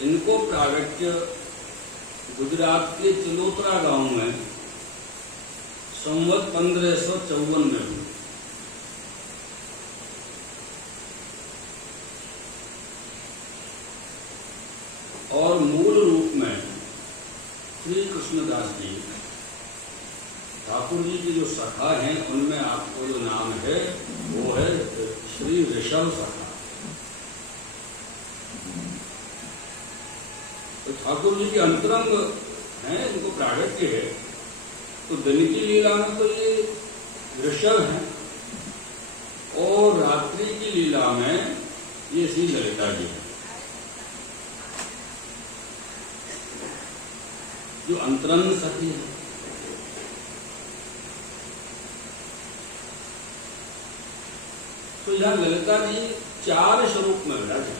इनको प्रागट्य गुजरात के चिलोतरा गांव में संवत 1554 में हुई। और मूल रूप में श्री कृष्णदास जी ठाकुर जी की जो सखा हैं उनमें आपको जो नाम है वो है श्री ऋषभ सखा। तो ठाकुर जी के अंतरंग हैं, इनको प्रागट्य है। तो दिन की लीला में तो ये ऋषभ है और रात्रि की लीला में ये श्री ललिता जी है, जो अंतरंग सखी है। तो यह ललिता जी 4 स्वरूप में विराज है,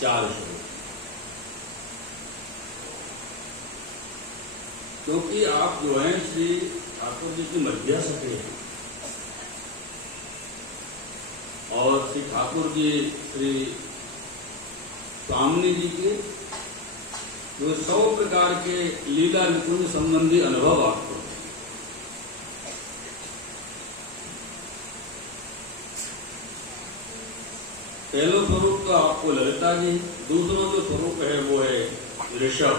4 स्वरूप। क्योंकि आप जो हैं श्री ठाकुर जी की मध्य सखी हैं और श्री ठाकुर जी श्री स्वामी जी के जो 100 प्रकार के लीला निकुंज संबंधी अनुभव आपको। पहला स्वरूप तो आपको ललिता जी, दूसरा जो स्वरूप है वो है ऋषभ,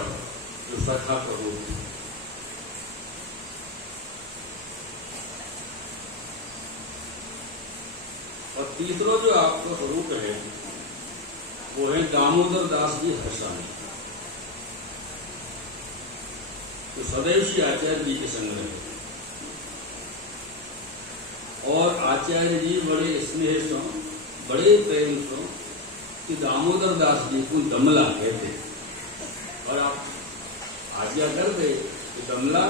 जो सखा स्वरूप है। और तीसरा जो आपको स्वरूप है वो है दामोदर दास जी हर्षानी, तो सदैव श्री आचार्य जी के संग रहे। और आचार्य जी बड़े स्नेह से, बड़े प्रेम से कि दामोदर दास जी को दमला कहते और आप आज्ञा कर दे कि दमला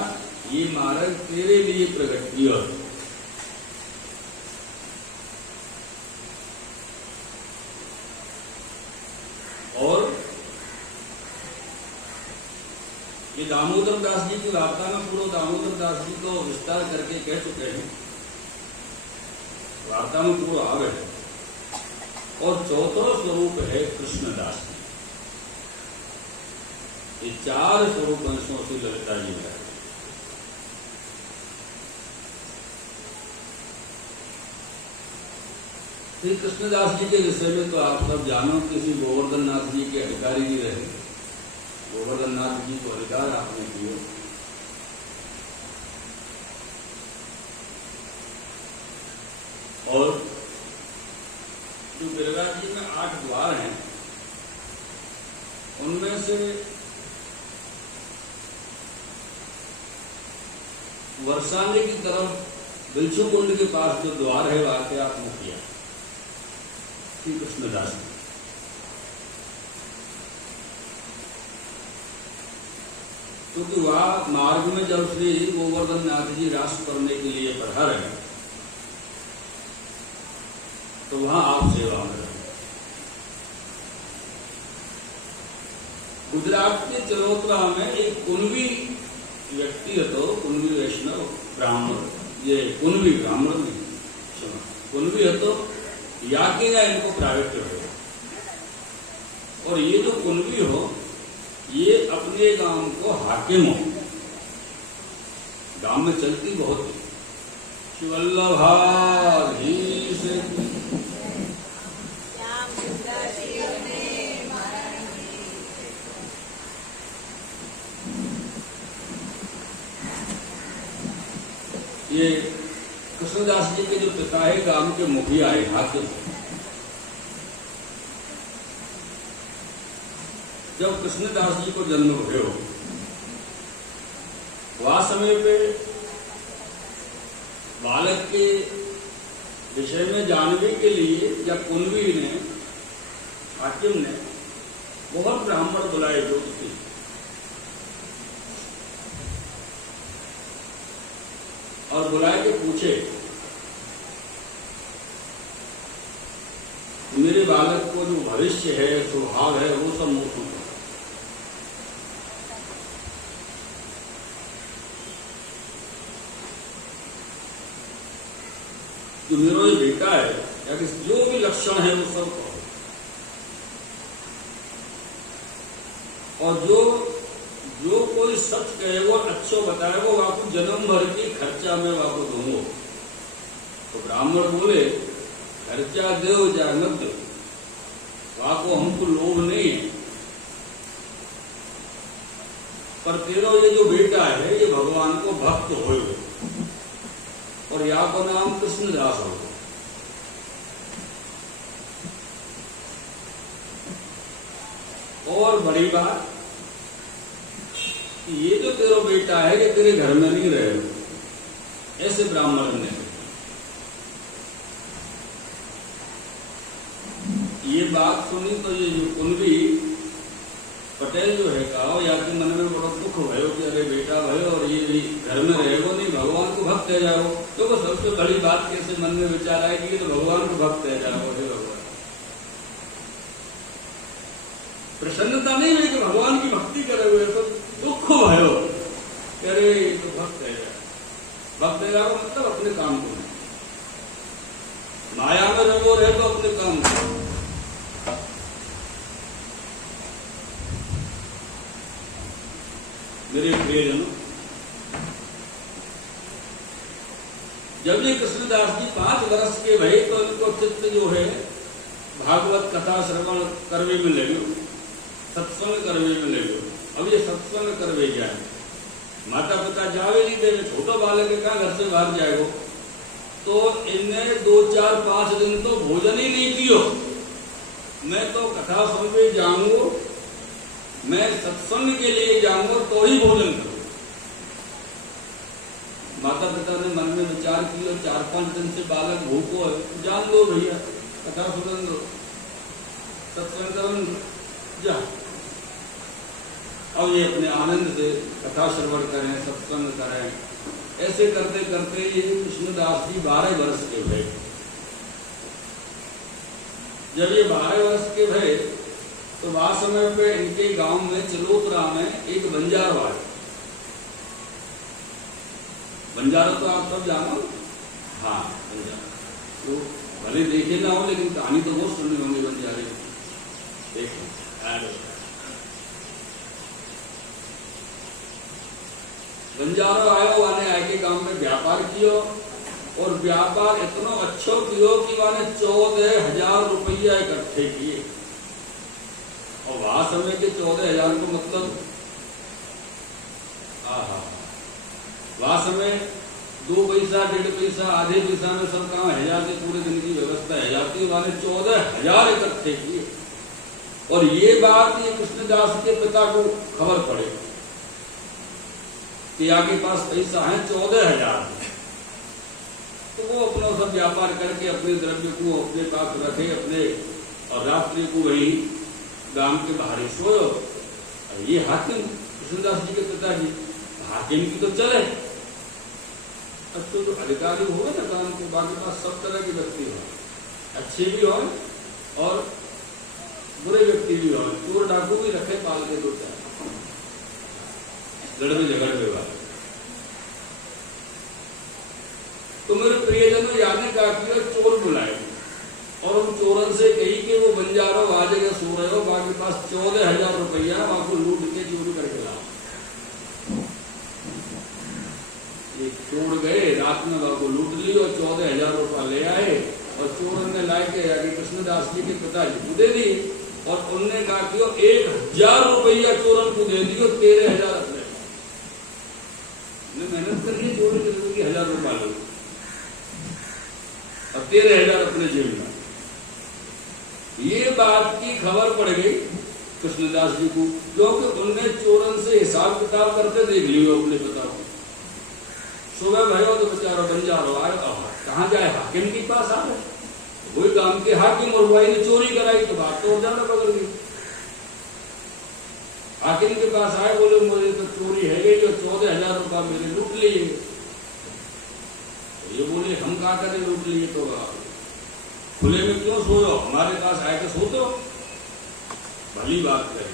ये मार्ग तेरे लिए प्रकट किया। और ये दामोदर दास जी की वार्ता में पूरा दामोदर दास जी को विस्तार करके कह चुके हैं, वार्ता में पूरा आ गए। और चौथा स्वरूप है कृष्णदास जी। ये 4 स्वरूप अंशों से ललिता जी है। श्री कृष्णदास जी के विषय में तो आप सब जानो कि श्री गोवर्धन नाथ जी के अधिकारी जी रहे। गोवर्धन नाथ जी को अधिकार आपने किए। और जो गिरिराज जी में 8 द्वार हैं उनमें से वर्षांगे की तरफ बिलछू कुंड के पास जो द्वार है वहां आप मुखिया श्री कृष्णदास जी। क्योंकि वह मार्ग में जब श्री गोवर्धन नाथ जी रास करने के लिए पधारे तो वहां आप सेवा में रहे। गुजरात के चरोतरा में एक कुनवी व्यक्ति है, तो कुनवी वैष्णव ब्राह्मण, ये कुनवी ब्राह्मण नहीं सुना, कुनवी है तो याकी ना इनको प्रागट्य हो। और ये जो कुनवी हो ये अपने गांव को हाकिम हो, गांव में चलती बहुत है शिवल्लभाधीश ये कृष्णदास जी के जो पिता है गांव के मुखिया है, हाकिम। जब कृष्णदास जी को जन्म हुए हो वह समय पे बालक के विषय में जानने के लिए या कुनवी ने, हाकिम ने बहुत ब्राह्मण बुलाए ज्योतिषी। और बुलाए के पूछे मेरे बालक को जो भविष्य है, स्वभाव है, वो सब मुझको जो मेरा ये बेटा है या कि जो भी लक्षण है वो सब कहो। और जो जो कोई सच कहे वो अच्छो बताए वो आपको जन्म भर की खर्चा में आपको दूंगो। तो ब्राह्मण बोले खर्चा दो या न दो, आपको हमको लोभ नहीं है, पर तेरो ये जो बेटा है ये भगवान को भक्त हो, और या को नाम कृष्णदास हो। और बड़ी बात, ये जो तेरा बेटा है ये तेरे घर में नहीं रहे। ऐसे ब्राह्मण ने ये बात सुनी तो ये जो कुंभी पटेल जो है कहा, या के मन में बड़ा दुख भयो कि अरे बेटा भयो और ये भी घर में रहेगो नहीं, भगवान को भक्त है जाओ। तो वो सबसे बड़ी बात कैसे मन में विचार आए कि ये तो भगवान को भक्त है जाओ। हे भगवान, प्रसन्नता नहीं हुई कि भगवान की भक्ति करे हुए, तो दुख भयो अरे ये तो भक्त है जाओ। भक्त है जाओ मतलब अपने काम को नहीं, माया में रहो रहे तो अपने काम को। मेरे प्रियजनों, जब ये कृष्णदास जी 5 वर्ष के भय तो इनको चित्त जो है भागवत कथा श्रवण करवे में लगे, सत्संग करवे में लगे। अब ये सत्संग करवे जाए, माता पिता जावे नहीं दे, छोटा बालक है कहाँ घर से बाहर जाएगो। तो इनने 2, 4, 5 दिन तो भोजन ही नहीं कियो। मैं तो कथा सुनवे जाऊंगो, मैं सत्संग के लिए जाऊंगा तो ही भोजन करूं। माता पिता ने मन में विचार किया, 4-5 दिन से बालक भूखो है, जान दो भैया, कथा सुन दो, सत्संग करो जा। अब ये अपने आनंद से कथा श्रवण करें, सत्संग करें। ऐसे करते करते ये कृष्णदास जी 12 वर्ष के भय। जब ये 12 वर्ष के भय तो वह समय पे इनके गांव में चलोतरा में एक बंजारो आए। बंजारा तो आप सब जानो, हाँ बंजारा तो भले देखे ना हो लेकिन कहानी तो बहुत सुननी होंगी बंजारे। देखो बंजारो आयो, वाने आके गांव में व्यापार कियो, और व्यापार इतना अच्छो कियो कि वाने 14,000 रुपया इकट्ठे किए। और वहां समय के 14,000 को मतलब वहां समय 2 पैसा 1.5 पैसा आधे पैसा में सब काम 1000 से पूरे दिन की व्यवस्था है जाती। वाले 14,000 इकट्ठे किए। और ये बात ये कृष्णदास के पिता को खबर पड़े कि आगे पास पैसा है 14,000। तो वो अपना सब व्यापार करके अपने द्रव्य को अपने पास रखे अपने, और रात्रि को वही गांव के बाहर ही सोयो। ये हाकिम कृष्णदास जी के पिताजी, हाकिम की तो चले, अब तो जो अधिकारी हुए ना गांव के, बाकी पास सब तरह के व्यक्ति हो, अच्छे भी हो और बुरे व्यक्ति भी हो, चोर डाकू भी रखे पाल के 2-4, लड़ने झगड़ने वाले। तो मेरे प्रियजनों यानी का चोर बुलाए और उन चोरन से कही कि वो बंजारो आ जगह सो रहे हो, बाकी पास 14,000 रुपया आपको लूट के चोरी करके लाओ। ये चोर गए, रात में बाबू लूट लियो, 14,000 रुपया ले आए, और चोरन ने ला के आगे कृष्णदास जी के पिताजी को दे दिए। और उनने कहा कि 1,000 रुपया चोरन को दे दियो, 13,000 अपने मेहनत करिए, चोरी करेगी 1,000 रुपया लो, और 13,000 अपने जेब में। ये बात की खबर पड़ गई कृष्णदास जी को, क्योंकि उनने चोरन से हिसाब किताब करते देख लियो अपने पिता को। सुबह भयो तो बेचारा बंजारो आए, कहाँ जाए, हाकिम के पास आ गए। वही काम के हाकिम, और भाई ने चोरी कराई तो बात तो ज्यादा पकड़ गई। हाकिम के पास आए, बोले मुझे तो चोरी है गई, जो 14,000 रुपया मेरे लूट लिए। ये बोले हम कहा करें लूट लिए, तो खुले में क्यों सोयो, हमारे पास आए तो सो तो भली बात कहे।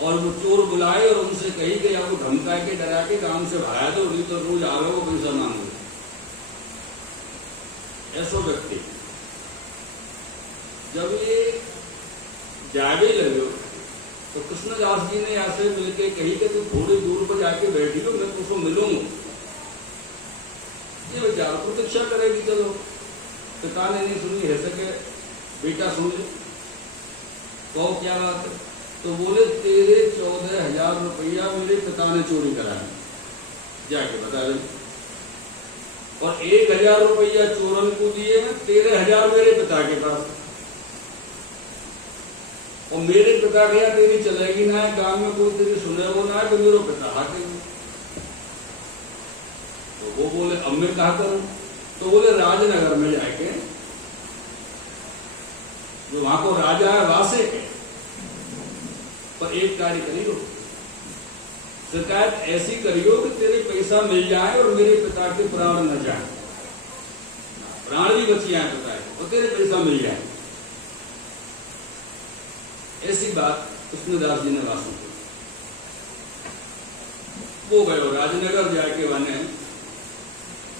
और वो चोर बुलाए और उनसे कही कि आपको धमका के डरा के काम से भाया दो, नहीं तो रोज आ रहे हो पैसा मांगो। ऐसा व्यक्ति जब ये जावे लगे हो तो कृष्णदास जी ने यहाँ से मिलके कही कि तू थोड़ी दूर पर जाके बैठी हो, मैं तुझको मिलूंगा। ये बेचारा प्रतीक्षा करेगी। चलो पिता ने नहीं सुनी, है सके बेटा सुन ले, कहो क्या बात है। तो बोले तेरे 14,000 रुपया मेरे पिता ने चोरी कराया, जाके बता दे। और 1,000 रुपया चोरन को दिए हैं, 13,000 मेरे पिता के पास। और मेरे पिता गया तेरी चलेगी ना है, काम में कोई तेरी सुने वो ना है, तो मेरे पिता हाके। तो वो बोले अब मैं कहा करूं। तो बोले राजनगर में जाके, जो वहां को राजा है वासे के, पर एक कार्य करियो, शिकायत ऐसी करियो कि तेरे पैसा मिल जाए और मेरे पिता के प्राण न जाए, प्राण भी बच जाए पिता के, और तेरे पैसा मिल जाए। ऐसी बात कृष्णदास जी ने वासु की। वो गयो राजनगर, जाके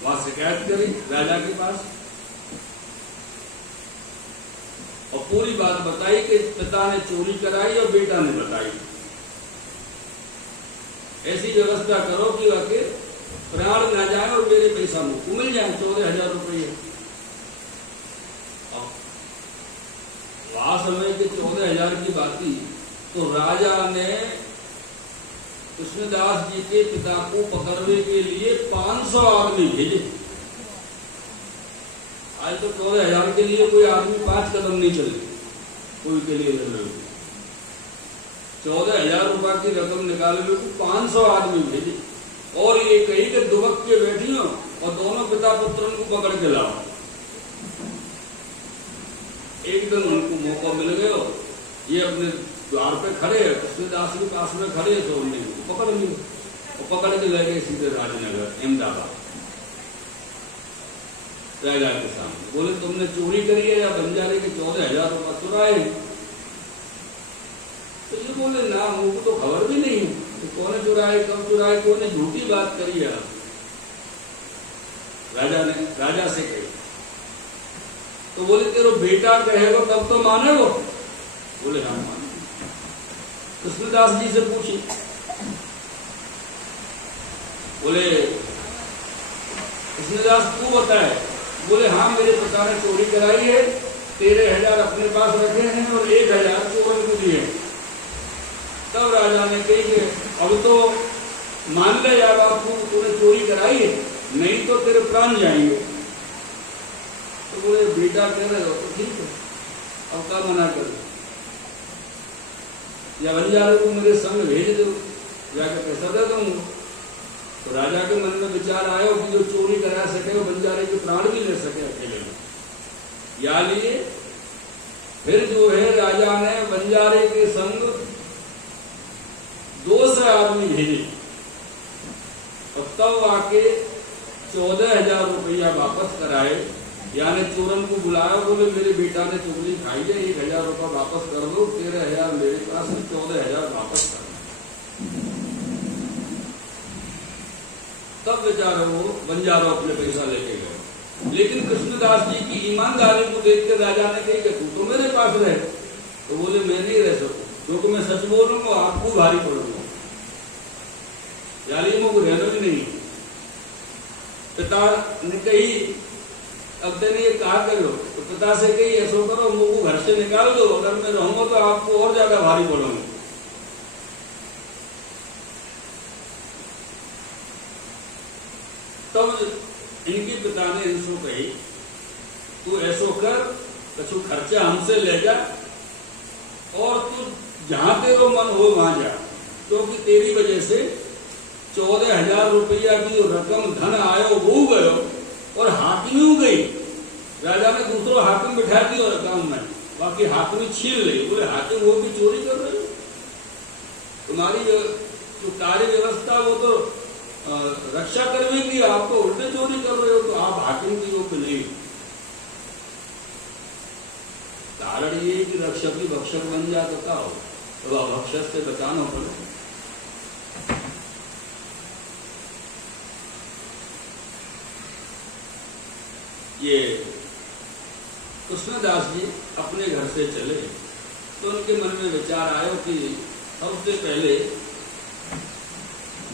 वहां शिकायत करी राजा के पास और पूरी बात बताई कि पिता ने चोरी कराई और बेटा ने बताई। ऐसी व्यवस्था करो कि वाकई प्राण ना जाए और मेरे पैसा मुझको मिल जाए, 14,000 रुपये। वहां समय के 14,000 की बात थी। तो राजा ने कृष्णदास जी के पिता को पकड़ने के लिए 500 आदमी भेजे। आज तो 14,000 के लिए कोई आदमी 5 कदम नहीं चले, कोई के लिए लड़ रहे। 14,000 रुपए की रकम निकालने को 500 आदमी भेजे और ये कही कि दुबक के बैठी हो और दोनों पिता पुत्र को पकड़ के लाओ। एक दिन उनको मौका मिल गया, ये अपने द्वार पे खड़े, कृष्णदास के पास में खड़े, तो उन्हें पकड़ लिया और पकड़ के ले गए सीधे राजनगर, अहमदाबाद, राजा के सामने। बोले तुमने चोरी करी है या बंजारे के 14,000 रुपये चुराए? तो ये बोले ना, मुझको तो खबर भी नहीं है कि कौन चुराए, कब चुराए, कौन ने झूठी बात करी है। राजा से कही। तो बोले तेरा बेटा कहेगा तब तो माने वो? बोले हाँ माने। कृष्णदास जी से पूछी, बोले कृष्णदास तू बताए? बोले हाँ मेरे पिता ने चोरी कराई है, 13,000 अपने पास रखे हैं और 1,000 चोरन को दिए। तब राजा ने कही कि अब तो मान ले यार आपको, तूने चोरी कराई है, नहीं तो तेरे प्राण जाएंगे। तो बोले बेटा कह रहे हो तो ठीक है, अब क्या मना कर, या बंजारे को मेरे संग भेज दो, जाकर पैसा दे दूंगा। तो राजा के मन में विचार आया कि जो चोरी करा सके वो बंजारे के प्राण भी ले सके अकेले में। या लिए फिर जो है राजा ने बंजारे के संग 200 आदमी भेजे और तब आके 14,000 रुपया वापस कराए। यानी चोरन को बुलाया, बोले मेरे बेटा ने चोरी खाई है, 1,000 रुपया वापस कर दो, 13,000 मेरे पास, 14,000 वापस कर। तब बेचारे वो बंजारों अपने पैसा लेके गए। लेकिन कृष्णदास जी की ईमानदारी को देख के राजा ने कही कि तू तो मेरे पास रहे। तो बोले मैं नहीं रह सकूं, क्योंकि मैं सच बोलूंगा आपको भारी पड़ूंगा, यानी मुझको रहना भी नहीं। पिता ने कही अब तेने ये कहा करो, तो पिता से कही ऐसा करो मुझको घर से निकाल दो, अगर मैं रहूंगा तो आपको और ज्यादा भारी पड़ूंगा। तब इनके पिता ने इनको कही तू ऐसो कर, कछु खर्चा हमसे ले जा और तू जहां तेरा मन हो वहां जा, क्योंकि तेरी वजह से 14,000 रुपया की जो रकम धन आयो वो गयो और हाकिमी गई। राजा ने दूसरों हाकिम बिठा दिया काम में, बाकी हाकिमी छीन ले। बोले हाकिम वो भी चोरी कर रहे हो, तुम्हारी जो कार्य व्यवस्था वो तो रक्षा करवेगी, आप तो उल्टे चोरी कर रहे हो, तो आप हाकिम की योग्य नहीं। कारण ये कि रक्षक भी भक्षक बन जाता हो तो आप भक्षक से बचाना पड़े। ये कृष्णदास जी अपने घर से चले तो उनके मन में विचार आयो कि सबसे पहले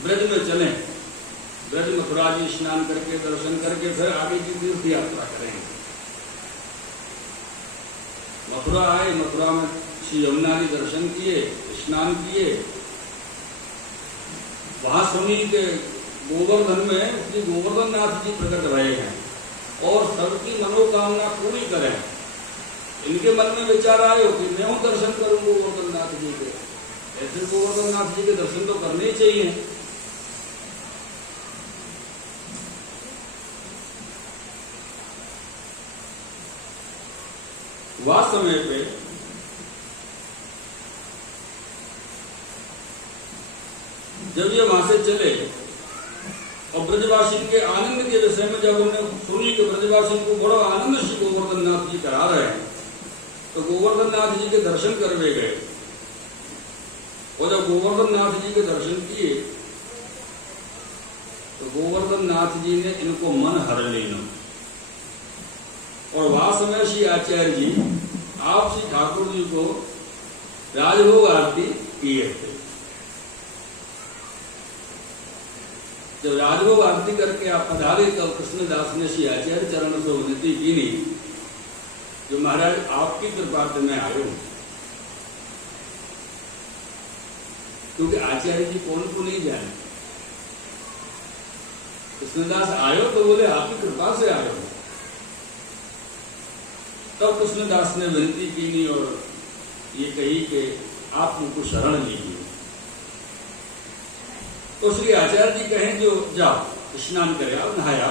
ब्रज में चलें, ब्रज मथुरा जी स्नान करके दर्शन करके फिर आगे की तीर्थ यात्रा करेंगे। मथुरा आए, मथुरा में श्री यमुना जी दर्शन किए, स्नान किए। वहां सुनी के गोवर्धन में श्री गोवर्धन नाथ जी प्रकट रहे हैं और सबकी मनोकामना पूरी करें। इनके मन में विचार आयो कि मैं हूं दर्शन करूं गोवर्धन नाथ जी के। ऐसे गोवर्धन नाथ जी के दर्शन तो करने ही चाहिए। वह समय पे जब ये वहां से चले और ब्रजवासी के आनंद के विषय में जब उन्होंने सुनी कि ब्रजवासी को बड़ा आनंद श्री गोवर्धन नाथ जी करा रहे हैं, तो गोवर्धन नाथ जी के दर्शन करवे गए। और जब गोवर्धन नाथ जी के दर्शन किए तो गोवर्धन नाथ जी ने इनको मन हर लेना। और वह समय श्री आचार्य जी आप श्री ठाकुर जी को राजभोग आरती किए थे। जब राजभोग आरती करके आप पधारे तब कृष्णदास ने श्री आचार्य चरण से विनती की नहीं, जो महाराज आपकी कृपा से मैं आयो। क्योंकि आचार्य जी कौन को नहीं जाने। कृष्णदास आयो तो बोले आपकी कृपा से आयो। तब कृष्णदास ने विनती की नहीं और ये कही कि आप मुझको शरण लीजिए। तो श्री आचार्य जी कहें जो जाओ स्नान करे, आप नहाया।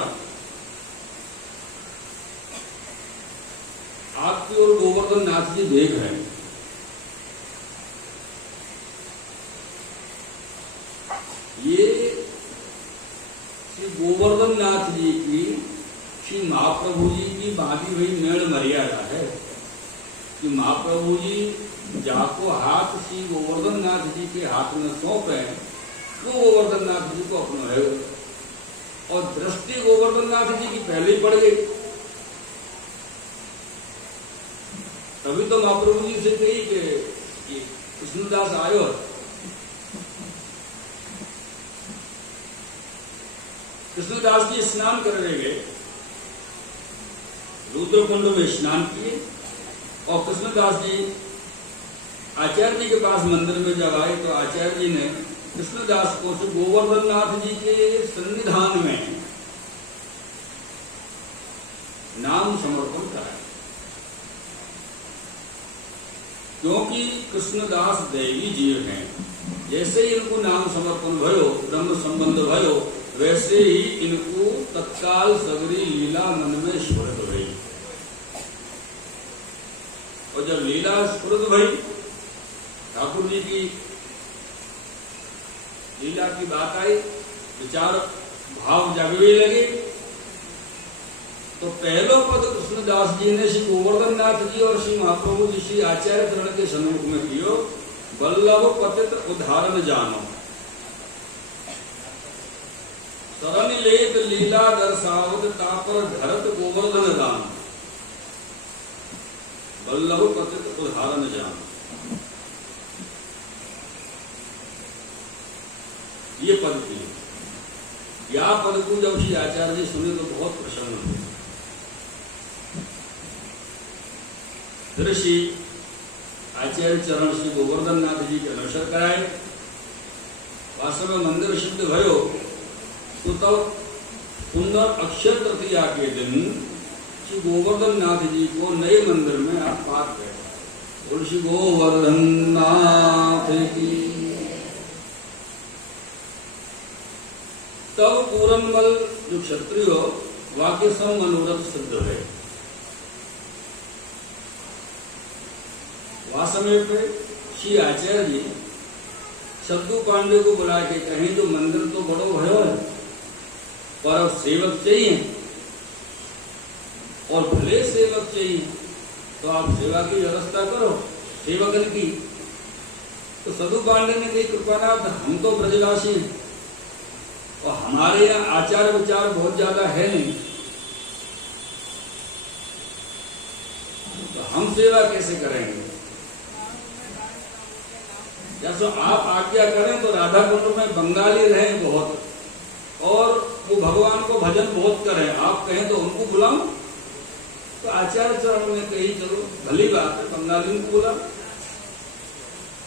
आपकी ओर गोवर्धन नाथ जी देख रहे हैं। ये श्री गोवर्धन नाथ जी की श्री महाप्रभु जी की बांधी हुई मेल मर्यादा है कि महाप्रभु जी जाको हाथ श्री गोवर्धन नाथ जी के हाथ में सौंपे, वो गोवर्धन नाथ जी को अपना है। और दृष्टि गोवर्धन नाथ जी की पहले ही पड़ गई। तभी तो महाप्रभु जी से कही कि कृष्णदास आयो। कृष्णदास जी स्नान करने गए, रुद्रकुंड में स्नान किए और कृष्णदास जी आचार्य जी के पास मंदिर में जब आए तो आचार्य जी ने कृष्णदास को गोवर्धन नाथ जी के सन्निधान में नाम समर्पण कराया। क्योंकि कृष्णदास दैवी जीव हैं, जैसे ही इनको नाम समर्पण भयो, ब्रह्म संबंध भयो, वैसे ही इनको तत्काल सगरी लीला मन में स्फुरत भई। और जब लीला स्फुरत भई, ठाकुर जी की लीला की बात आई, विचार भाव जगवे लगे, तो पहलो पद कृष्णदास जी ने श्री गोवर्धन नाथ जी और श्री महाप्रभु जी श्री आचार्य चरण के सम्मुख में कियो, वल्लभ पतित उदाहरण जानो, शरण लेत लीला दर्शावत तापर धरत गोवर्धन दान, वल्लभ पतित उदाहरण जानो। ये पद थी। या पद को जब श्री आचार्य जी सुने तो बहुत प्रसन्न हुए। फिर श्री आचार्य चरण श्री गोवर्धन नाथ जी के अवसर कराए। वास्तव में मंदिर सिद्ध भयो तो तब सुंदर अक्षय तृतीया के दिन श्री गोवर्धन नाथ जी को नए मंदिर में आप पाठ गए। और श्री गोवर्धन नाथ की तब पूरनमल जो क्षत्रिय वाक्य सम मनोरथ सिद्ध है। वह समय पे श्री आचार्य जी शब्दू पांडे को बुला के कहें जो मंदिर तो बड़ो भयो है पर अब सेवक चाहिए और भले सेवक चाहिए, तो आप सेवा की व्यवस्था करो सेवकन की। तो सदु पांडे ने कही कृपानाथ हम तो ब्रजवासी हैं और हमारे यहाँ आचार विचार बहुत ज्यादा है नहीं, तो हम सेवा कैसे करेंगे। जैसे आप आज्ञा करें तो राधा कुंड में बंगाली रहे बहुत और वो भगवान को भजन बहुत करें, आप कहें तो उनको बुलाओ। तो आचार्य चरण में कही चलो भली बात है, बंगाली को बुला।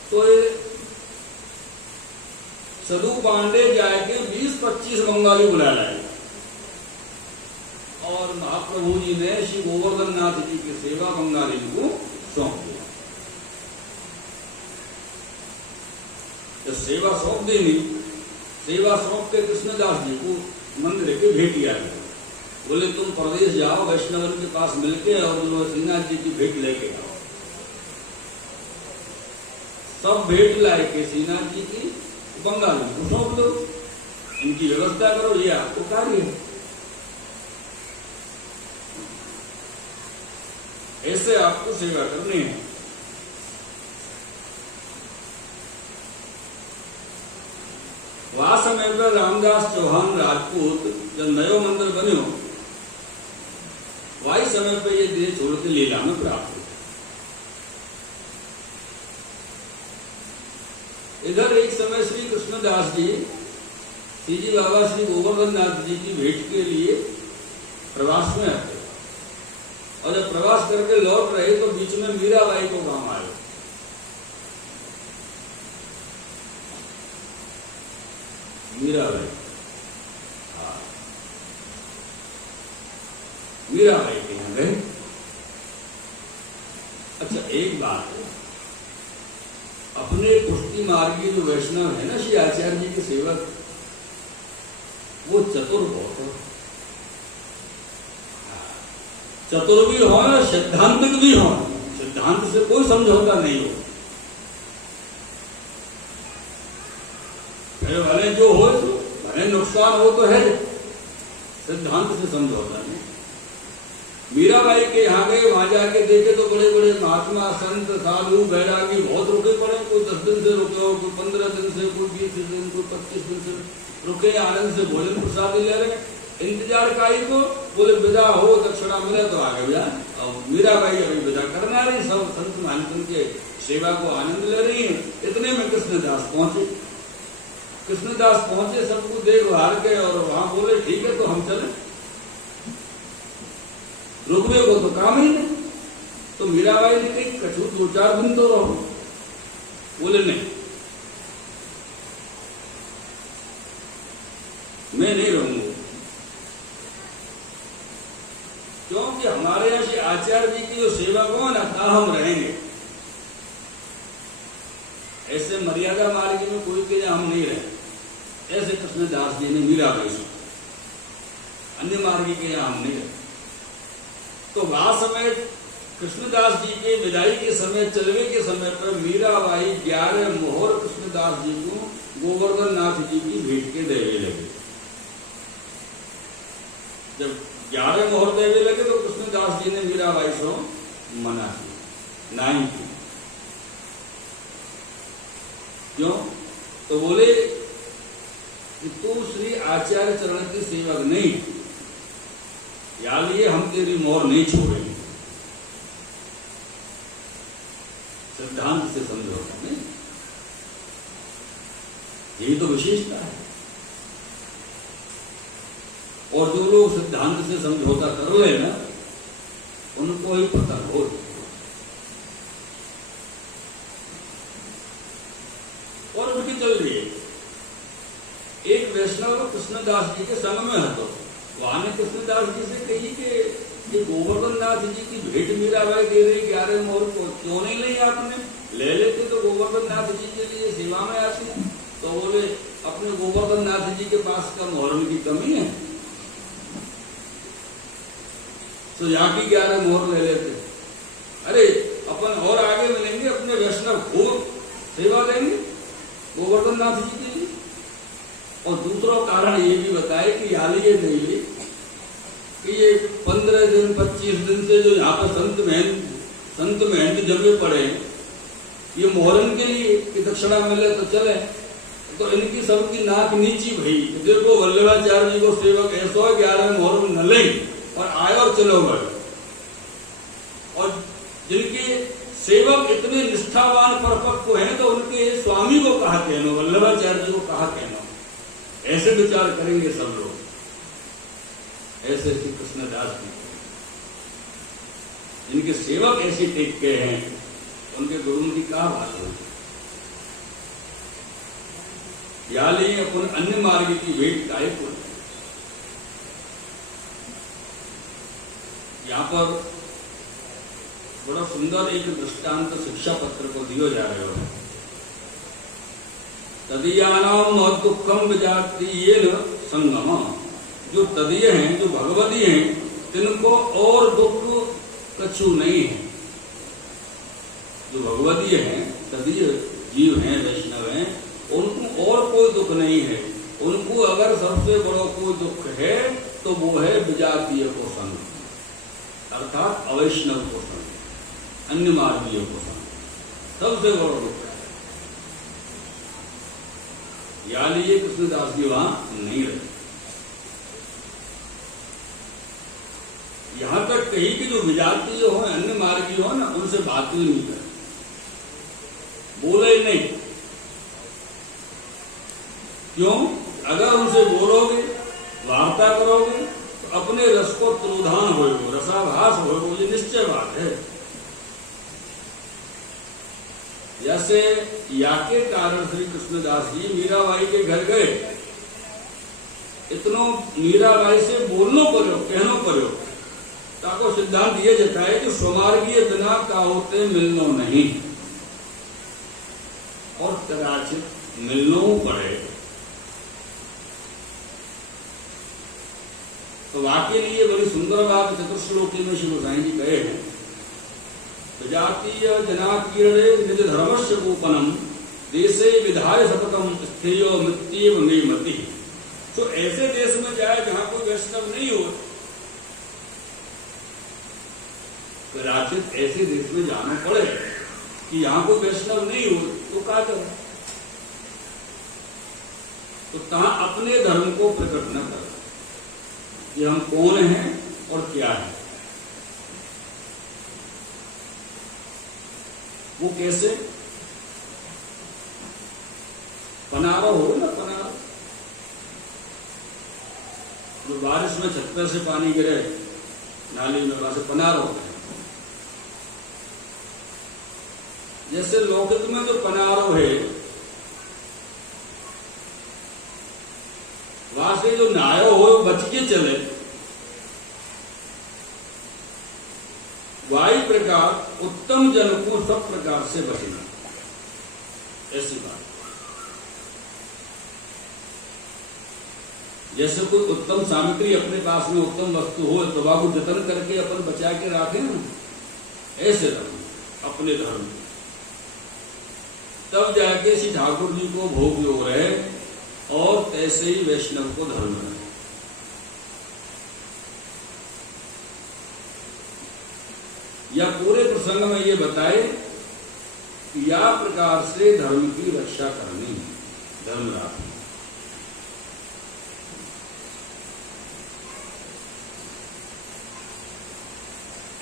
तो सदु पांडे जाके 20-25 बंगाली बुला लाए और महाप्रभु जी ने श्री गोवर्धन नाथ जी की सेवा बंगाली को सौंप दिया। सेवा सौंप देनी, सेवा सौंप के कृष्णदास जी को मंदिर के भेंट किया गया। बोले तुम प्रदेश जाओ, वैष्णवन के पास मिलके और श्रीनाथ जी की भेंट लेके आओ। सब भेंट लाए के श्रीनाथ जी की बंगाल में सौंप दो, इनकी व्यवस्था करो, ये आपको कार्य है। ऐसे आपको सेवा करनी है। वह समय पर रामदास चौहान राजपूत जब नयो मंदिर बनो, वही समय पर ये देश छोड़ के लीला में प्राप्त हुए। इधर एक समय श्री कृष्णदास जी श्रीजी बाबा श्री गोवर्धन नाथ जी की भेंट के लिए प्रवास में आते और जब प्रवास करके लौट रहे तो बीच में मीराबाई को काम आए। मीराबाई, हाँ, मीराबाई के यहाँ गए। अच्छा एक बात है, अपने पुष्टि मार्गी जो वैष्णव है ना श्री आचार्य जी के सेवक, वो चतुर बहुत है। चतुर भी हो और सिद्धांतिक भी हो, सिद्धांत से कोई समझौता नहीं हो। भले जो हो तो भले नुकसान हो तो है, सिद्धांत से समझौता नहीं। मीराबाई के यहाँ गए, वहां जाके देखे तो बड़े बड़े महात्मा संत साधु बैरागी बहुत रुके पड़े। कोई 10 दिन से रुके हो, कोई 15 दिन से, कोई 20 दिन, कोई 25 दिन से रुके, आनंद से भोजन प्रसादी ले रहे। इंतजार काई को, बोले विदा हो, दक्षिणा मिले तो आगे विदा। और मीराबाई अभी विदा करना रही, सब संत महाजन के सेवा को आनंद ले रही है। इतने में कृष्णदास पहुंचे। कृष्णदास पहुंचे, सबको देख हार के और वहां बोले ठीक है तो हम चले, रुकवे को तो काम ही नहीं। तो मीराबाई ने कही कछु 2-4 दिन तो रहो। बोले नहीं, मैं नहीं रहूंगा, क्योंकि हमारे यहाँ से आचार्य जी की जो सेवा को ना था हम रहेंगे। ऐसे मर्यादा मार्ग में कोई के हम नहीं रहे। ऐसे कृष्णदास जी ने मीराबाई से, अन्य मार्गी के यहाँ हम नहीं रहे। तो वह समय कृष्णदास जी के विदाई के समय, चलवे के समय पर मीराबाई 11 मोहर कृष्णदास जी को गोवर्धन नाथ जी की भेंट के देवे लगे। जब 11 मोहर देवे लगे तो कृष्णदास जी ने मीराबाई से मना किया, नहीं की। क्यों? तो बोले कि तू श्री आचार्य चरण की सेवक नहीं, या लिए हम तेरी मोहर नहीं छोड़ेंगे। सिद्धांत से समझौता नहीं, यही तो विशेषता है। और जो लोग सिद्धांत से समझौता कर ले ना, उनको ही पता हो। और उनकी चल रही है। एक वैष्णव कृष्णदास जी के संग में है, तो वहां ने कृष्णदास जी से कही कि गोवर्धन नाथ जी की भेंट मीराबाई दे रही 11 मोहर को, क्यों नहीं ली आपने? ले लेते तो गोवर्धन नाथ जी के लिए सेवा में आती। तो बोले अपने गोवर्धन नाथ जी के पास का मोहर की कमी है, तो यहाँ की 11 मोहर ले लेते। अरे अपन और आगे मिलेंगे, अपने वैष्णव को सेवा देंगे गोवर्धन नाथ जी के लिए। और दूसरा कारण ये भी बताए कि याली ये नहीं ली कि ये 15 दिन 25 दिन से जो यहाँ पर संत महंत जमे पड़े, ये मोहरम के लिए कि दक्षिणा मिले तो चले, तो इनकी सबकी नाक नीची भई। देखो वल्लभाचार्य जी को सेवक ऐसा 11 मोहरम न ले और आए और चलो गए। और जिनके सेवक इतने निष्ठावान परिपक्व हैं तो उनके स्वामी को कहा कहना, वल्लभाचार्य जी को कहा कहना, ऐसे विचार करेंगे सब लोग। ऐसे श्री कृष्णदास जी जिनके सेवक ऐसे टेक के हैं, उनके गुरु की क्या बात हो। याली अपन अन्य मार्ग की भेंट काय को। यहाँ पर बड़ा सुंदर एक दृष्टांत शिक्षा पत्र को दिया जा रहा है। तदीयानाम दुखम विजातीयेन संगम, जो तदीय हैं, जो भगवती हैं, तिनको और दुख कछु नहीं है। जो भगवती हैं, तदीय जीव हैं, वैष्णव हैं, उनको और कोई दुख नहीं है। उनको अगर सबसे बड़ा कोई दुख है तो वो है विजातीय को संग, अर्थात अवैष्णव को संग, अन्य मार्गीय को संग, सबसे बड़ा दुख है। या लिए कृष्णदास जी वहां नहीं रहे। यहां तक कही कि जो विजातीय हो, अन्य मार्गीय हो ना, उनसे बात ही नहीं करे, बोले ही नहीं। क्यों? अगर उनसे बोलोगे, वार्ता करोगे तो अपने रस को त्रोधान होएगो, रसाभास होएगो, ये निश्चय बात है। जैसे याके कारण श्री कृष्णदास जी मीराबाई के घर गए, इतनो मीराबाई से बोलनो पड़ो, कहनो पड़ो, ताको सिद्धांत ये जताए कि स्वमार्गीय बिना का होते मिलनो नहीं, और कदाचित मिलनो पड़े। तो वाक्य लिए बड़ी सुंदर बात चतुश्लोकी में श्री गोसाई जी कहे हैं। विजातीय जनाकीर्णे निज धर्मस्य गोपनम देशे विधाय सततम स्थेयो मृत्येव मे मति। तो ऐसे देश में जाए जहां कोई वैष्णव नहीं हो, कदाचित ऐसे देश में जाना पड़े कि यहां कोई वैष्णव नहीं हो, तो क्या करे? तो तहां अपने धर्म को प्रकट न कर कि हम कौन हैं और क्या है। वो कैसे? पनारो हो ना, पनारो, जो बारिश में छत से पानी गिरे नाली में, वहां से पनारो होते हैं। जैसे लौकिक में जो पनारो है, वहां से जो नायो हो बच के चले, वायु प्रकार उत्तम जन को सब प्रकार से बचना, ऐसी बात। जैसे कोई उत्तम सामग्री अपने पास में, उत्तम वस्तु हो तो बाबू जतन करके अपन बचा के रखे ना, ऐसे रखो अपने धर्म, तब जाके श्री ठाकुर जी को भोग हो रहे, और ऐसे ही वैष्णव को धर्म रहे। या पूरे प्रसंग में ये बताए कि या प्रकार से धर्म की रक्षा करनी है, धर्म रखना।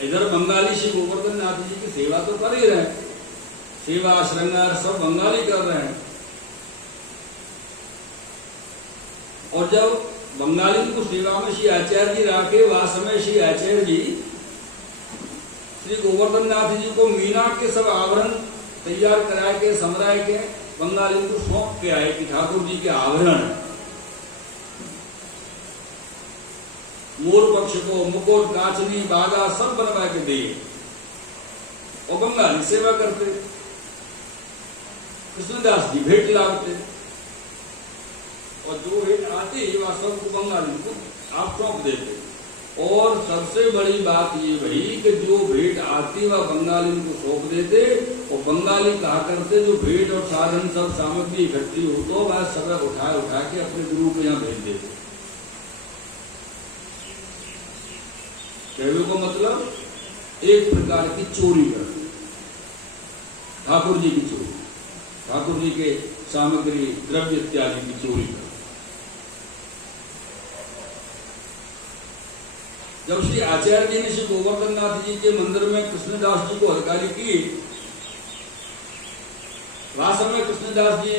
इधर बंगाली श्री गोवर्धन नाथ जी की सेवा तो कर ही रहे, सेवा श्रृंगार सब बंगाली कर रहे हैं। और जब बंगाली को सेवा में श्री आचार्य जी राखे, वह समय श्री आचार्य जी श्री गोवर्धन नाथ जी को मीना के सब आभरण तैयार कराए के, समराय के बंगाली को सौंप के आए कि ठाकुर जी के आभरण, मोर पक्ष को मुकुट, काचनी, बागा सब बनवा के दिए, और बंगाली सेवा करते। कृष्णदास जी भेंट लाते, और जो भेंट आती वह सबको बंगाली को आप सौंप देते। और सबसे बड़ी बात ये भई कि जो भेंट आती वह बंगाली को सौंप देते, और बंगाली कहा करते जो भेंट और साधन सब सामग्री इकट्ठी हो तो वह सब उठा के अपने गुरु को यहाँ भेज देते। कहने को मतलब एक प्रकार की चोरी करते, ठाकुर जी की चोरी, ठाकुर जी के सामग्री द्रव्य इत्यादि की चोरी करते। जब श्री आचार्य जी ने श्री गोवर्धन नाथ जी के मंदिर में कृष्णदास जी को हरकारी की वह समय कृष्णदास जी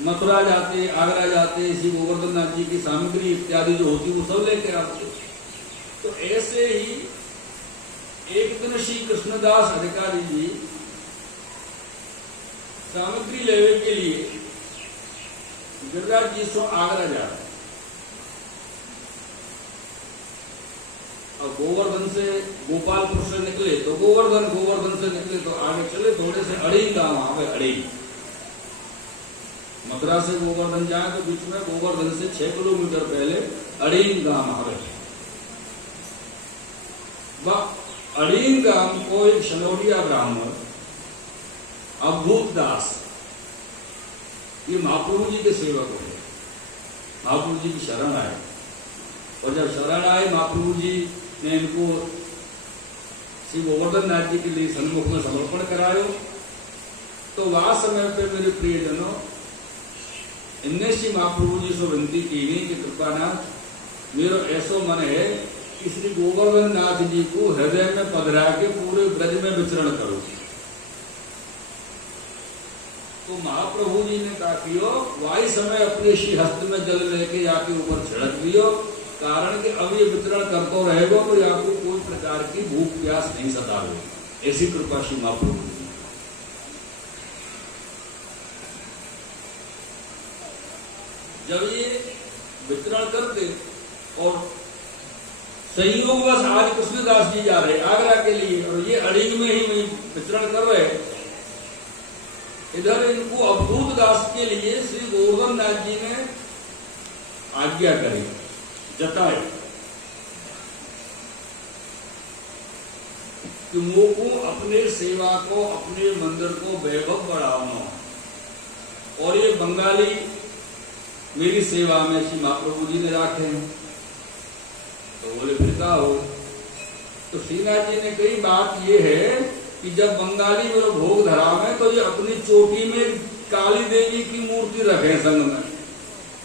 मथुरा जाते, आगरा जाते, श्री गोवर्धन नाथ जी की सामग्री इत्यादि जो होती वो सब लेकर आते। तो ऐसे ही एक दिन श्री कृष्णदास अधिकारी जी सामग्री लेने के लिए गिरिराज जी से आगरा जा रहे। और गोवर्धन से गोपालपुर से निकले तो गोवर्धन से निकले तो आगे चले थोड़े से अड़ीन गांव आवे। अड़ीन मथुरा से गोवर्धन जाए तो बीच में गोवर्धन से 6 किलोमीटर पहले अड़ीन गांव आवे। वह अड़ीन गांव को एक शनौरिया ब्राह्मण अवधूत दास, ये महाप्रभु जी के सेवक हुए। महाप्रभु जी की शरण आए और जब शरण आए महाप्रभु जी ने इनको श्री गोवर्धन नाथ जी के लिए सन्मुख में समर्पण करायो। तो वह समय पे मेरे प्रियजनों इनने श्री महाप्रभु जी से विनती की कि कृपानाथ मेरा ऐसो मन है कि श्री गोवर्धन नाथ जी को हृदय में पधरा के पूरे ब्रज में विचरण करो। तो महाप्रभु जी ने कहा कि वाही समय अपने श्री हस्त में जल लेके आके ऊपर छिड़क दियो, कारण कि अब ये वितरण करते रहेगा तो आपको कोई प्रकार की भूख प्यास नहीं सतावे। ऐसी कृपा श्री महाप्रभु जी। जब ये वितरण करते और संयोगवश आज कृष्णदास जी जा रहे आगरा के लिए और ये अड़ीन में ही वितरण कर रहे, इधर इनको अवधूत दास के लिए श्री गोवर्धन नाथ जी ने आज्ञा करी, जताए कि मोको अपने सेवा को, अपने मंदिर को वैभव बढ़ाना। और ये बंगाली मेरी सेवा में श्री महाप्रभु जी ने रखे हैं। तो बोले फिर क्या हो? तो श्रीनाथ जी ने कही बात ये है कि जब बंगाली मेरा भोग धरा में तो ये अपनी चोटी में काली देवी की मूर्ति रखे संग में,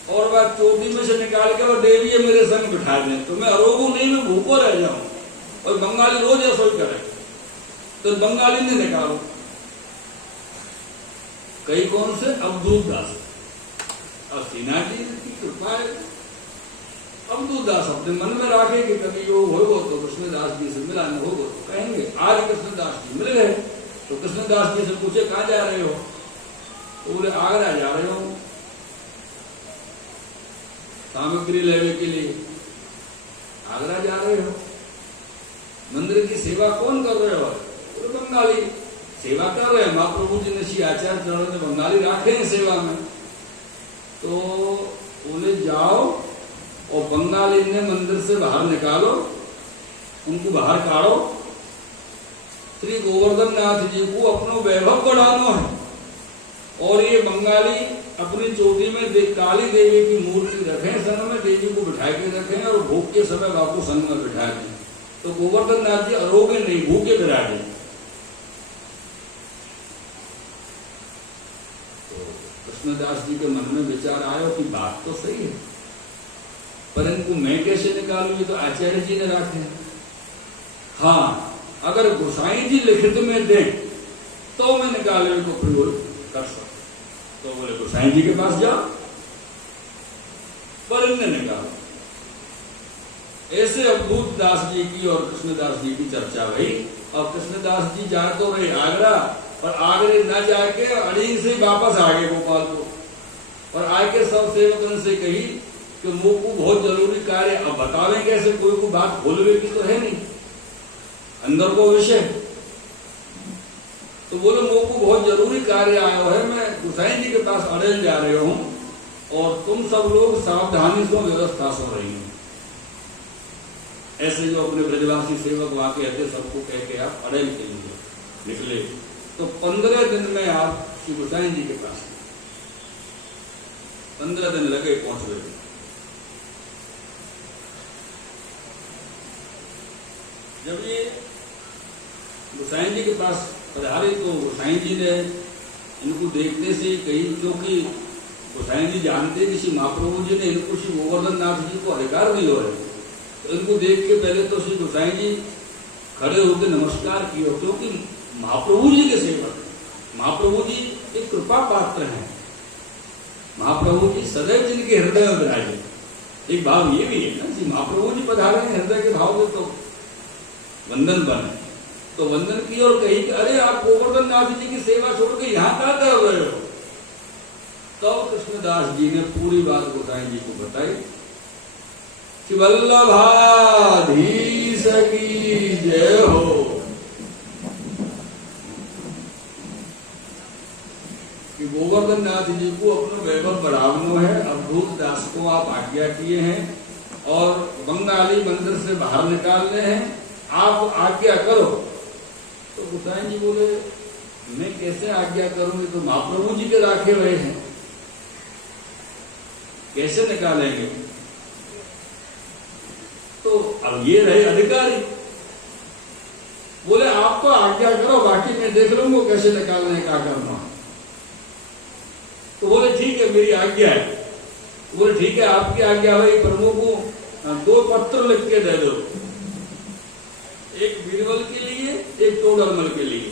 और वह चोटी में से निकाल के वह देवी मेरे संग बिठा दें तो मैं अरोगू नहीं, मैं भूखो रह जाऊं। और बंगाली रोज ऐसा ही करे। तो बंगाली ने निकालो। कई कौन से? अवधूत दास। और श्रीनाथ जी की कृपा है, अवधूत दास अपने मन में रखे कि कभी योग होगा तो कृष्णदास जी से मिलाना होगा तो कहेंगे। आज कृष्णदास जी मिल गए तो कृष्णदास जी से पूछे कहाँ जा रहे हो? तो बोले आगरा जा रहे हो सामग्री लेने के लिए। आगरा जा रहे हो, मंदिर की सेवा कौन कर रहे हो? बोले बंगाली सेवा कर रहे हैं। महाप्रभु जी ने श्री आचार्य चरण में बंगाली रखे हैं सेवा में। तो बोले जाओ और बंगाली ने मंदिर से बाहर निकालो, उनको बाहर काढ़ो। श्री गोवर्धन नाथ जी को अपना वैभव बढ़ाना है। और ये बंगाली अपनी चोटी में काली देवी की मूर्ति रखें, संग में देवी को बिठा के रखें और भोग के समय बापू संग में बिठा दें। तो गोवर्धन नाथ जी अरोगे नहीं, भूखे बिराजे। कृष्णदास जी के मन में विचार आया कि बात तो सही है, पर इनको मैं कैसे निकालूं? ये तो आचार्य जी ने रखे हैं। हाँ, अगर गोसाई जी लिखित में दें तो मैं निकालने को प्रयोग कर सकता। तो बोले गोसाई जी के पास जाओ, पर इनने निकालो। ऐसे अवधूत दास जी की और कृष्णदास जी की चर्चा हुई। और कृष्णदास जी जा तो रहे आगरा, और आगरे न जाके अड़ीन से वापस आ गए गोपालपुर। और आके सब सेवकन से कही कि मुझ को बहुत जरूरी कार्य, अब बतावे कैसे? कोई को बात खोलवे की तो है नहीं, अंदर को विषय। तो बोले मुझ को बहुत जरूरी कार्य आया है, मैं गोसाई जी के पास अड़ेल जा रहे हूं और तुम सब लोग सावधानी से व्यवस्था से रही हो। ऐसे जो अपने ब्रजवासी सेवक वहां के रहते सबको कह के आप अड़ेल के लिए निकले। तो 15 दिन में आप श्री गोसाई जी के पास, 15 दिन लगे पहुंचने में। जब ये गोसाई जी के पास पधारे तो गोसाई जी ने इनको देखने से कही, क्योंकि गोसाई जी जानते कि श्री महाप्रभु जी ने इनको श्री गोवर्धन नाथ जी को अधिकार दिया है। तो इनको देख के पहले तो श्री गोसाई जी खड़े होकर नमस्कार किया, क्योंकि महाप्रभु जी के सेवक महाप्रभु जी एक कृपा पात्र हैं। महाप्रभु जी सदैव जिनके हृदय में विराजे। एक भाव ये भी है ना कि महाप्रभु जी पधारे हैं हृदय के भाव में, तो वंदन बने, तो वंदन की और कही कि अरे आप गोवर्धन नाथ जी की सेवा छोड़ के यहाँ क्या कर रहे हो। तब कृष्णदास जी ने पूरी बात गोसाई जी को बताई कि वल्लभाधीश की जय हो। कि गोवर्धन नाथ जी को अपना वैभव बढ़ावनो है। अवधूत दास को आप आज्ञा किए हैं और बंगाली मंदिर से बाहर निकालने हैं, आप आज्ञा करो। तो गोसाई जी बोले मैं कैसे आज्ञा करूंगी, तो महाप्रभु जी के राखे हुए हैं, कैसे निकालेंगे। तो अब ये रहे अधिकारी, बोले आप तो आज्ञा करो, बाकी मैं देख लूंगा कैसे निकालने का करना। तो बोले ठीक है मेरी आज्ञा है। बोले ठीक है आपकी आज्ञा है, प्रभु को 2 पत्र लिख के दे दो, एक बीरबल के लिए एक टोडरमल के लिए,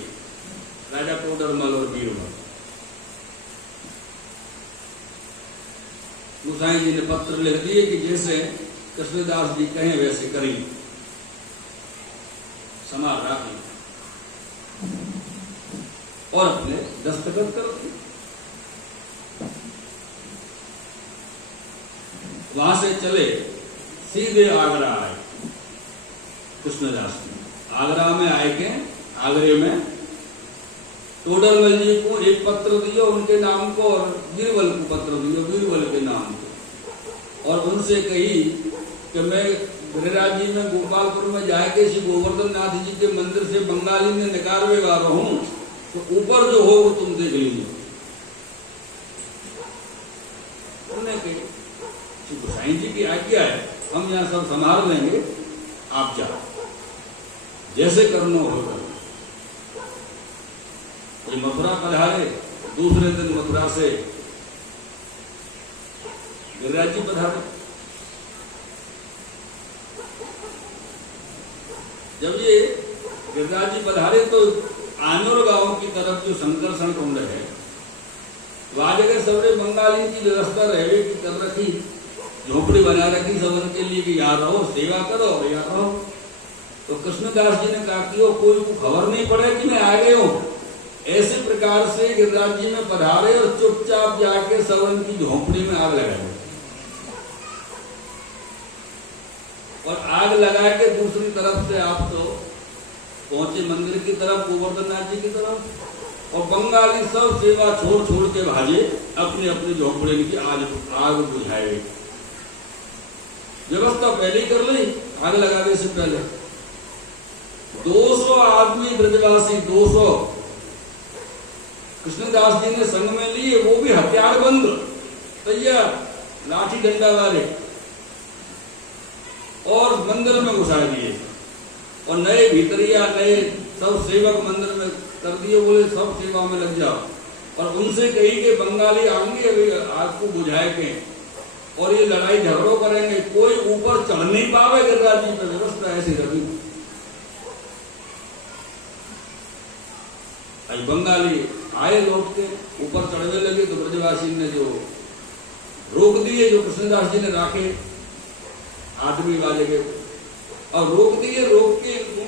राजा टोडरमल और बीरबल। गोसाई जी ने पत्र लिख दिए कि जैसे कृष्णदास जी कहें वैसे करें, समार राखी और अपने दस्तखत कर दिए। वहां से चले सीधे आगरा आए कृष्णदास जी। आगरा में आए के आगरे में टोडरमल जी को एक पत्र दियो उनके नाम को और बीरबल को पत्र दियो बीरबल के नाम को, और उनसे कही कि मैं गिरिराज जी में गोपालपुर में जाके श्री गोवर्धन नाथ जी के मंदिर से बंगाली में निकारवे वा रहा हूं, तो ऊपर जो हो वो तुम देख लीजिए। उन्होंने कही श्री गोसाई जी की आज्ञा है, हम यहाँ सब संभाल लेंगे, आप जाओ जैसे करना होगा। कोई मथुरा पधारे, दूसरे दिन मथुरा से गिरिराज जी पधारे। जब ये गिरिराज जी पधारे तो आनोर गांव की तरफ जो संकर्षण कुंड है, वहां जगह सबरे बंगाली की व्यवस्था रहने की कर रखी, झोपड़ी बना रखी सब उनके लिए कि यहाँ रहो, सेवा करो, यहाँ रहो। तो कृष्णदास जी ने कहा कि कोई को खबर नहीं पड़े कि मैं आ गए हूं। ऐसे प्रकार से गिरिराज जी में पधारे और चुपचाप जाके सवन की झोंपड़ी में आग लगा दी, और आग लगा के दूसरी तरफ से आप तो पहुंचे मंदिर की तरफ, गोवर्धन नाथ जी की तरफ, और बंगाली सब सेवा छोड़ छोड़ के भाजे अपनी अपनी झोंपड़ी की आग बुझाए। व्यवस्था पहले ही कर ली आग लगाने से पहले। 200 आदमी ब्रजवासी 200 कृष्णदास जी ने संग में लिए, वो भी हथियार बंद तैयार, लाठी डंडा वाले, और मंदिर में घुसा दिए। और नए भीतरिया नए सब सेवक मंदिर में कर दिए, बोले सब सेवा में लग जाओ। और उनसे कही कि बंगाली आएंगे अभी आग को बुझाए के, और ये लड़ाई झगड़ों करेंगे, कोई ऊपर चढ़ नहीं पावे गिरिराज जी पे। व्यवस्था ऐसी रखी। बंगाली आए लौट के ऊपर चढ़ने लगे, तो ब्रजवासी ने जो रोक दिए, जो कृष्णदास जी ने राखे आदमी वाले के, और रोक दिए। रोक के इनको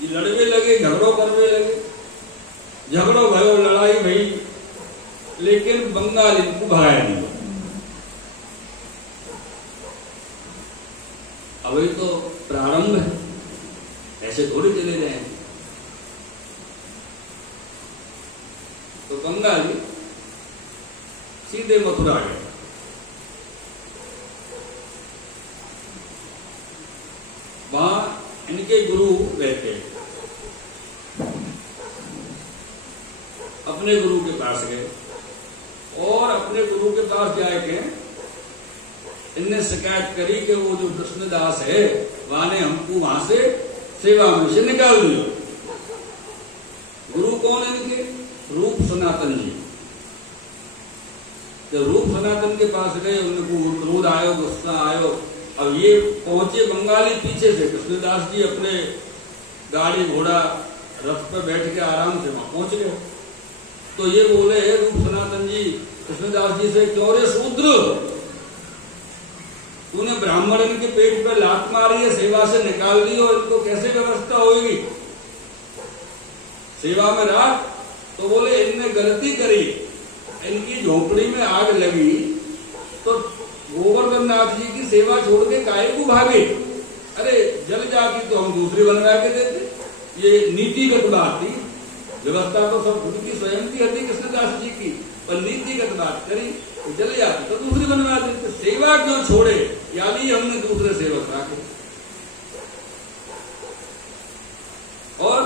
ये लड़वे लगे, झगड़ों करने लगे, झगड़ो भयो, लड़ाई भई, लेकिन बंगाली को भगाया नहीं। अभी तो प्रारंभ है, ऐसे थोड़ी चले जाएंगे। तो बंगाली सीधे मथुरा गए। वहां इनके गुरु रहते, अपने गुरु के पास गए, और अपने गुरु के पास जाके इनने शिकायत करी कि वो जो कृष्णदास है वहां ने हमको वहां से सेवा में से निकाल दिया। गुरु कौन है इनके? रूप सनातन जी। जब रूप सनातन के पास गए, उनको क्रोध आयो, गुस्सा आयो। अब ये पहुंचे बंगाली पीछे से, कृष्णदास जी अपने गाड़ी घोड़ा रथ पर बैठ के आराम से वहां पहुंच गए। तो ये बोले रूप सनातन जी कृष्णदास जी से, क्यों रे शूद्र, तूने ब्राह्मण के पेट पे लात मारी है, सेवा से निकाल दी, और इनको कैसे व्यवस्था होगी, सेवा में रख। तो बोले इनने गलती करी, इनकी झोपड़ी में आग लगी तो गोवर्धन नाथ जी की सेवा छोड़ के काहे को भागे, अरे जल जाती तो हम दूसरी बनवा के देते। ये नीतिगत बात थी, व्यवस्था तो सब उनकी स्वयं की हती कृष्णदास जी की, पर नीतिगत बात करी तो जल जाती तो दूसरी बनवा देते। सेवा क्यों छोड़े, यानी हमने दूसरे सेवक रखे। और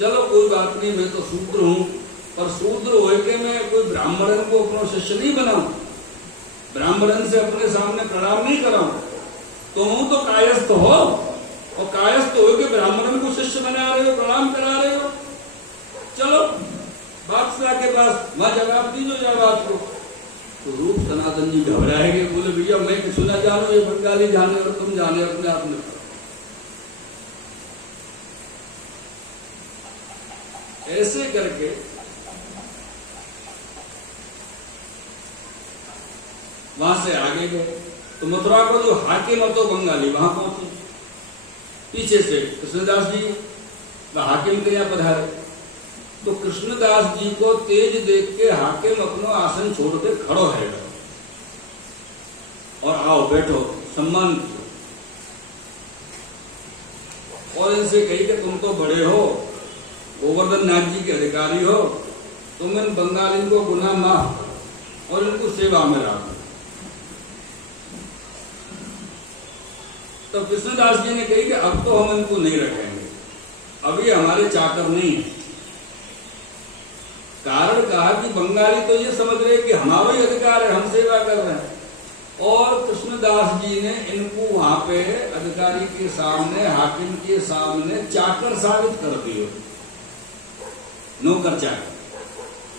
चलो कोई बात नहीं, मैं तो शूद्र हूं, पर शूद्र होके मैं कोई ब्राह्मण को अपना शिष्य नहीं बनाऊं, ब्राह्मण से अपने सामने प्रणाम नहीं कराऊं, तो हूं तो कायस्थ हो, और कायस्थ होके ब्राह्मण को शिष्य बना रहे हो, प्रणाम करा रहे हो। चलो बादशाह के पास वहां जवाब दीजो या बात को। तो रूप सनातन जी घबराएंगे, बोले भैया मैं कुछ ना जानो, ये बंगाली जाने और तुम जाने, अपने आप में ऐसे करके वहां से आगे गए। तो मथुरा को जो हाकिम तो बंगाली वहां पहुंचे, पीछे से कृष्णदास जी वह हाकिम के यहाँ पधारे। तो कृष्णदास जी को तेज देख के हाकिम अपना आसन छोड़ के खड़ो है और आओ बैठो, सम्मान करो। और इनसे कही कि तुम तो बड़े हो, गोवर्धन नाथ जी के अधिकारी हो, तुम इन बंगाली को गुनाह माफ करो और इनको सेवा में रखो। तो कृष्णदास जी ने कही कि अब तो हम इनको नहीं रखेंगे, अभी हमारे चाकर नहीं है। कारण कहा कि बंगाली तो ये समझ रहे कि हमारा ही अधिकार है, हम सेवा कर रहे हैं। और कृष्णदास जी ने इनको वहां पे अधिकारी के सामने, हाकिम के सामने चाकर साबित कर दिए, नौकर चाकर।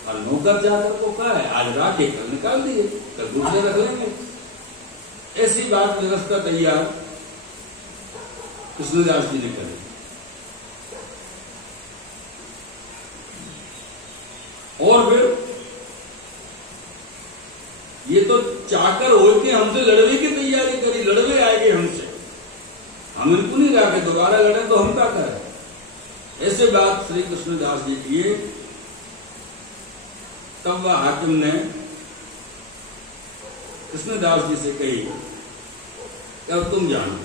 और नौकर चाकर को कहा है आज राखे कल निकाल दिए, कल दूसरे रख लेंगे। ऐसी बात व्यवस्था तैयार कृष्णदास जी ने करी। और फिर ये तो चाकर होके हमसे लड़ने की तैयारी करी, लड़वे आएंगे हमसे, हम इनको नहीं रखे, दोबारा लड़े तो हम क्या करें। ऐसे बात श्री कृष्णदास जी किए। तब वह हाकिम ने कृष्णदास जी से कही कि अब तुम जानो।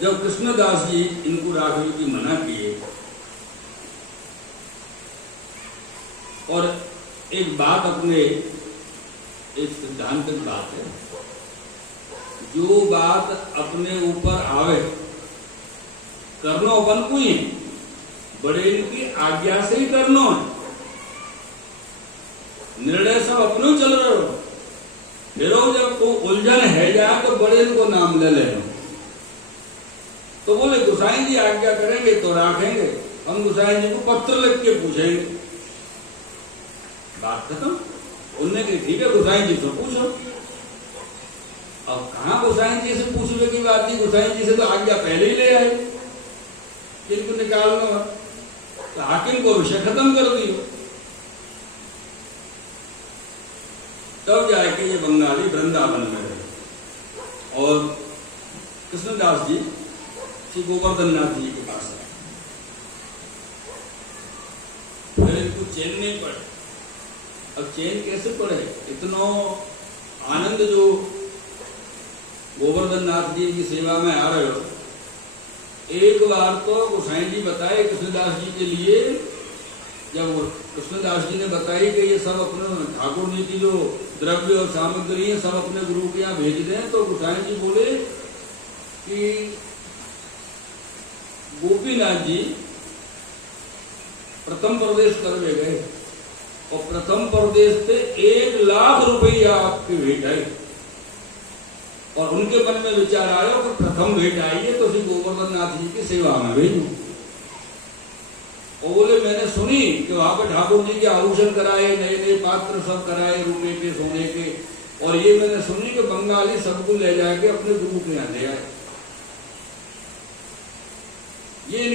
जब कृष्णदास जी इनको राघव की मना किए, और एक बात अपने, एक सिद्धांतिक बात है, जो बात अपने ऊपर आवे करनो अपन को ही, बड़े इनकी आज्ञा से ही करनो है। निर्णय सब अपने चल रहे हो, फिर जब को उलझन है जाए तो बड़े इनको नाम ले लेना। तो बोले गोसाई जी आज्ञा करेंगे तो रखेंगे, हम गोसाई जी को पत्र लिख के पूछेंगे। बात खत्म। उनने कही ठीक है गोसाई जी से पूछो। अब कहां गोसाई जी से पूछने की बात थी, गोसाई जी से तो आज्ञा पहले ही ले आए, किनको निकालना। तो हाकिम को विषय खत्म कर दियो। तब जाके ये बंगाली वृंदावन में रहे और कृष्णदास जी श्री गोवर्धन नाथ जी के पास आए। फिर इनको चैन नहीं पड़े। अब चैन कैसे पड़े, इतना आनंद जो गोवर्धन नाथ जी की सेवा में आ रहे हो। एक बार तो गोसाई जी बताए कृष्णदास जी के लिए, जब कृष्णदास जी ने बताई कि ये सब अपने ठाकुर जी की जो द्रव्य और सामग्री है सब अपने गुरु के यहाँ भेज दें, तो गोसाई जी बोले कि गोपीनाथ जी प्रथम प्रदेश करवे गए और प्रथम प्रदेश से 1 लाख रुपया आपकी भेंट आई। और उनके मन में विचार आया कि प्रथम भेंट आई है तो श्री गोवर्धन नाथ जी की सेवा में भेजूं। और बोले मैंने सुनी कि वहां पर ठाकुर जी के आभूषण कराए, नए नए पात्र सब कराए, रुपए के सोने के, और ये मैंने सुनी कि बंगाली सबको ले जाके अपने गुरु के यहाँ ले आए। ये